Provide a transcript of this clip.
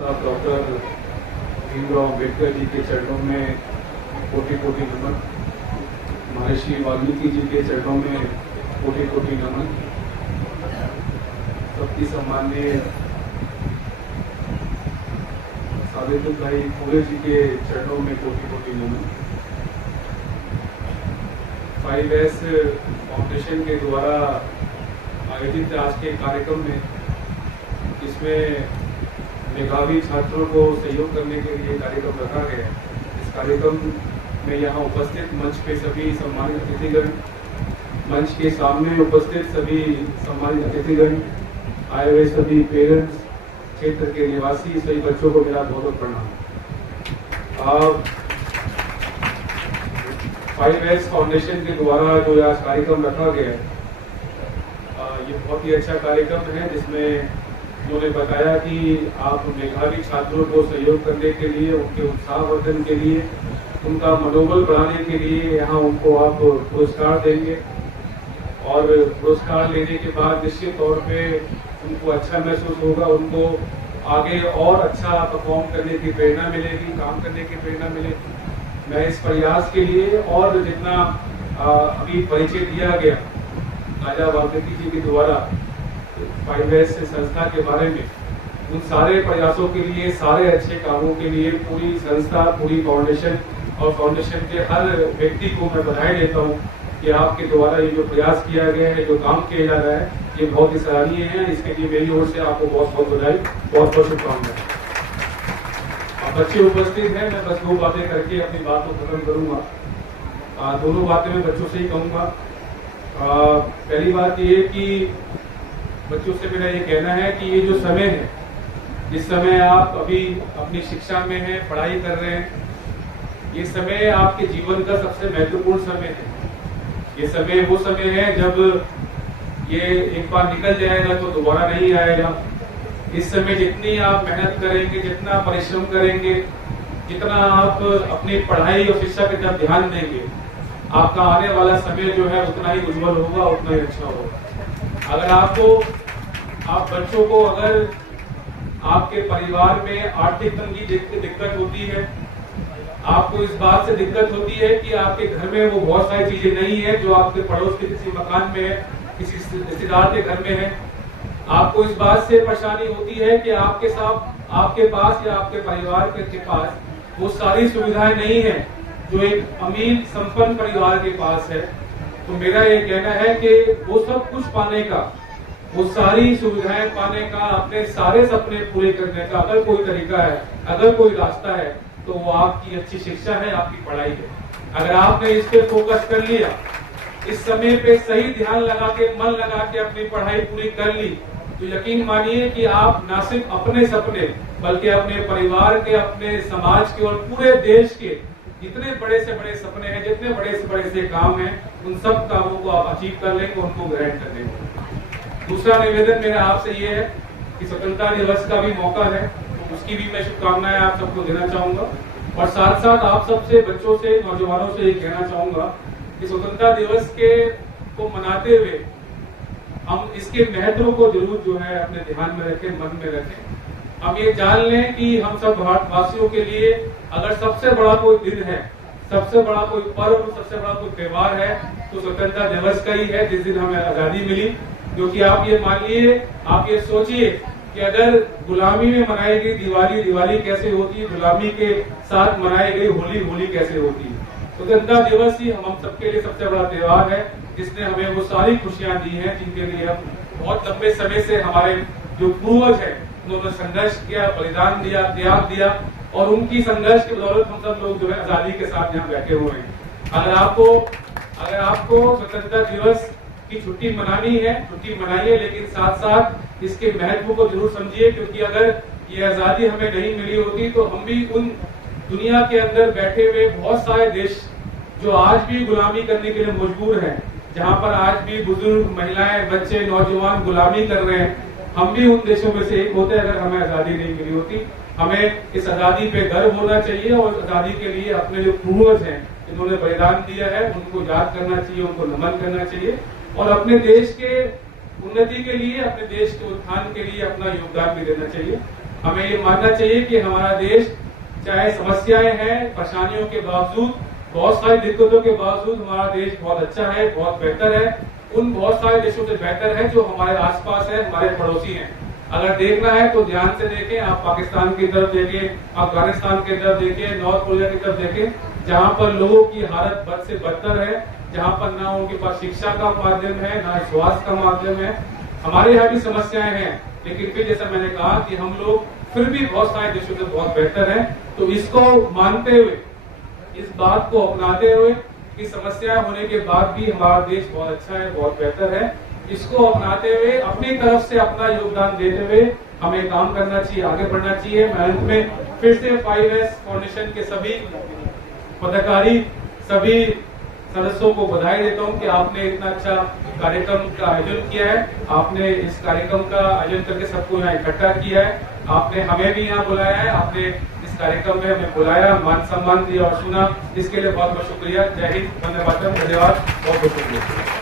Doctor Bhimrao Ambedkar ji के चरणों में कोटि कोटि नमन। महर्षि वाल्मीकि जी के चरणों में कोटि कोटि नमन। सबकी सम्माननीय सावित्रीबाई फुले जी के चरणों में कोटि कोटि नमन। 5S फाउंडेशन के द्वारा आयोजित आज के कार्यक्रम में, इसमें मेधावी छात्रों को सहयोग करने के लिए कार्यक्रम रखा गया है। इस कार्यक्रम में यहाँ उपस्थित मंच पे सभी सम्मानित अतिथिगण, मंच के सामने उपस्थित सभी सम्मानित अतिथिगण, आए हुए सभी पेरेंट्स, क्षेत्र के निवासी, सभी बच्चों को मेरा बहुत बहुत प्रणाम। 5S फाउंडेशन के द्वारा जो आज कार्यक्रम रखा गया है, ये बहुत ही अच्छा कार्यक्रम है, जिसमें उन्होंने बताया कि आप मेधावी छात्रों को सहयोग करने के लिए, उनके उत्साहवर्धन के लिए, उनका मनोबल बढ़ाने के लिए यहाँ उनको आप पुरस्कार देंगे और पुरस्कार लेने के बाद निश्चित तौर पे उनको अच्छा महसूस होगा, उनको आगे और अच्छा परफॉर्म करने की प्रेरणा मिलेगी, काम करने की प्रेरणा मिलेगी। मैं इस प्रयास के लिए और जितना अभी परिचय दिया गया राजा वाल्मीकि जी के द्वारा 5S संस्था के बारे में, उन सारे प्रयासों के लिए, सारे अच्छे कामों के लिए पूरी संस्था, पूरी फाउंडेशन और फाउंडेशन के हर व्यक्ति को मैं बधाई देता हूं कि आपके द्वारा ये जो प्रयास किया गया है, जो काम किया जा रहा है, ये बहुत ही सराहनीय है। इसके लिए मेरी ओर से आपको बहुत बहुत बधाई, बहुत बहुत शुभकामनाएं। बच्चे उपस्थित हैं, मैं बस 2 बातें करके अपनी बात को खत्म करूंगा। दोनों बातें मैं बच्चों से ही कहूंगा। पहली बात ये कि बच्चों से मेरा ये कहना है कि ये जो समय है, जिस समय आप अभी अपनी शिक्षा में हैं, पढ़ाई कर रहे हैं, ये समय आपके जीवन का सबसे महत्वपूर्ण समय है। ये समय वो समय है जब ये एक बार निकल जाएगा तो दोबारा नहीं आएगा। इस समय जितनी आप मेहनत करेंगे, जितना परिश्रम करेंगे, जितना आप अपनी पढ़ाई और शिक्षा की तरफ ध्यान देंगे, आपका आने वाला समय जो है उतना ही उज्जवल होगा, उतना ही अच्छा होगा। अगर आप बच्चों को, अगर आपके परिवार में आर्थिक तंगी दिक्कत होती है, आपको इस बात से दिक्कत होती है कि आपके घर में वो बहुत सारी चीजें नहीं है जो आपके पड़ोस के किसी मकान में है, किसी रिश्तेदार के घर में है, आपको इस बात से परेशानी होती है कि आपके पास या आपके परिवार के पास वो सारी सुविधाएं नहीं है जो एक अमीर संपन्न परिवार के पास है, तो मेरा ये कहना है कि वो सब कुछ पाने का, वो सारी सुविधाएं पाने का, अपने सारे सपने पूरे करने का अगर कोई तरीका है, अगर कोई रास्ता है, तो वो आपकी अच्छी शिक्षा है, आपकी पढ़ाई है। अगर आपने इस पे फोकस कर लिया, इस समय पे सही ध्यान लगा के, मन लगा के अपनी पढ़ाई पूरी कर ली, तो यकीन मानिए कि आप न सिर्फ अपने सपने, बल्कि अपने परिवार के, अपने समाज के और पूरे देश के जितने बड़े से बड़े सपने हैं, जितने बड़े से बड़े से काम हैं, उन सब कामों को आप अचीव कर लेंगे, उनको ग्रहण कर लेंगे। दूसरा निवेदन मेरा आपसे ये है कि स्वतंत्रता दिवस का भी मौका है, तो उसकी भी मैं शुभकामनाएं आप सबको देना चाहूंगा और साथ साथ आप सबसे, बच्चों से, नौजवानों से ये कहना चाहूंगा कि स्वतंत्रता दिवस को मनाते हुए हम इसके महत्व को जरूर जो है अपने ध्यान में रखें, मन में रखें। हम ये जान लें कि हम सब भारतवासियों के लिए अगर सबसे बड़ा कोई दिन है, सबसे बड़ा कोई पर्व, सबसे बड़ा कोई त्योहार है, तो स्वतंत्रता दिवस का ही है, जिस दिन हमें आजादी मिली। क्योंकि आप ये मानिए, आप ये सोचिए कि अगर गुलामी में मनाई गई दिवाली कैसे होती है, गुलामी के साथ मनाई गई होली कैसे होती है। स्वतंत्रता दिवस ही हम सबके लिए सबसे बड़ा त्योहार है, जिसने हमें वो सारी खुशियां दी हैं जिनके लिए हम बहुत लंबे समय से, हमारे जो पूर्वज है, उन्होंने संघर्ष किया, बलिदान दिया, त्याग दिया और उनकी संघर्ष की बदौलत हम सब लोग जो है आजादी के साथ यहाँ बैठे हुए हैं। अगर आपको स्वतंत्रता दिवस की छुट्टी मनानी है, छुट्टी मनाइए, लेकिन साथ साथ इसके महत्व को जरूर समझिए, क्योंकि अगर ये आजादी हमें नहीं मिली होती तो हम भी उन दुनिया के अंदर बैठे हुए बहुत सारे देश जो आज भी गुलामी करने के लिए मजबूर हैं, जहाँ पर आज भी बुजुर्ग, महिलाएं, बच्चे, नौजवान गुलामी कर रहे हैं, हम भी उन देशों में से एक होते अगर हमें आजादी नहीं मिली होती। हमें इस आजादी पे गर्व होना चाहिए और आजादी के लिए अपने जो पूर्वज हैं, जिन्होंने बलिदान दिया है, उनको याद करना चाहिए, उनको नमन करना चाहिए और अपने देश के उन्नति के लिए, अपने देश के उत्थान के लिए अपना योगदान भी देना चाहिए। हमें ये मानना चाहिए कि हमारा देश चाहे समस्याएं हैं, परेशानियों के बावजूद, बहुत सारी दिक्कतों के बावजूद हमारा देश बहुत अच्छा है, बहुत बेहतर है। उन बहुत सारे देशों से बेहतर है जो हमारे आसपास है, हमारे पड़ोसी हैं। अगर देखना है तो ध्यान से देखें, आप पाकिस्तान की तरफ देखें, अफगानिस्तान की तरफ देखें, नॉर्थ कोरिया की तरफ देखें, जहां पर लोगों की हालत बद से बदतर है, जहां पर ना उनके पास शिक्षा का माध्यम है, ना स्वास्थ्य का माध्यम है। हमारे यहाँ भी समस्याएं हैं, लेकिन फिर जैसा मैंने कहा कि हम लोग फिर भी बहुत सारे देशों से बहुत बेहतर हैं। तो इसको मानते हुए, इस बात को अपनाते हुए कि समस्याएं होने के बाद भी हमारा देश बहुत अच्छा है, बहुत बेहतर है, इसको अपनाते हुए अपनी तरफ से अपना योगदान देते हुए हमें काम करना चाहिए, आगे बढ़ना चाहिए। मैं अंत में फिर से 5S फाउंडेशन के सभी पदाधिकारी, सभी सदस्यों को बधाई देता हूं कि आपने इतना अच्छा कार्यक्रम का आयोजन किया है। आपने इस कार्यक्रम का आयोजन करके सबको यहाँ इकट्ठा किया है। आपने हमें भी यहाँ बुलाया है, आपने इस कार्यक्रम में हमें बुलाया, मान सम्मान दिया और सुना, इसके लिए बहुत बहुत शुक्रिया। जय हिंद, वंदे मातरम, धन्यवाद, बहुत बहुत शुक्रिया।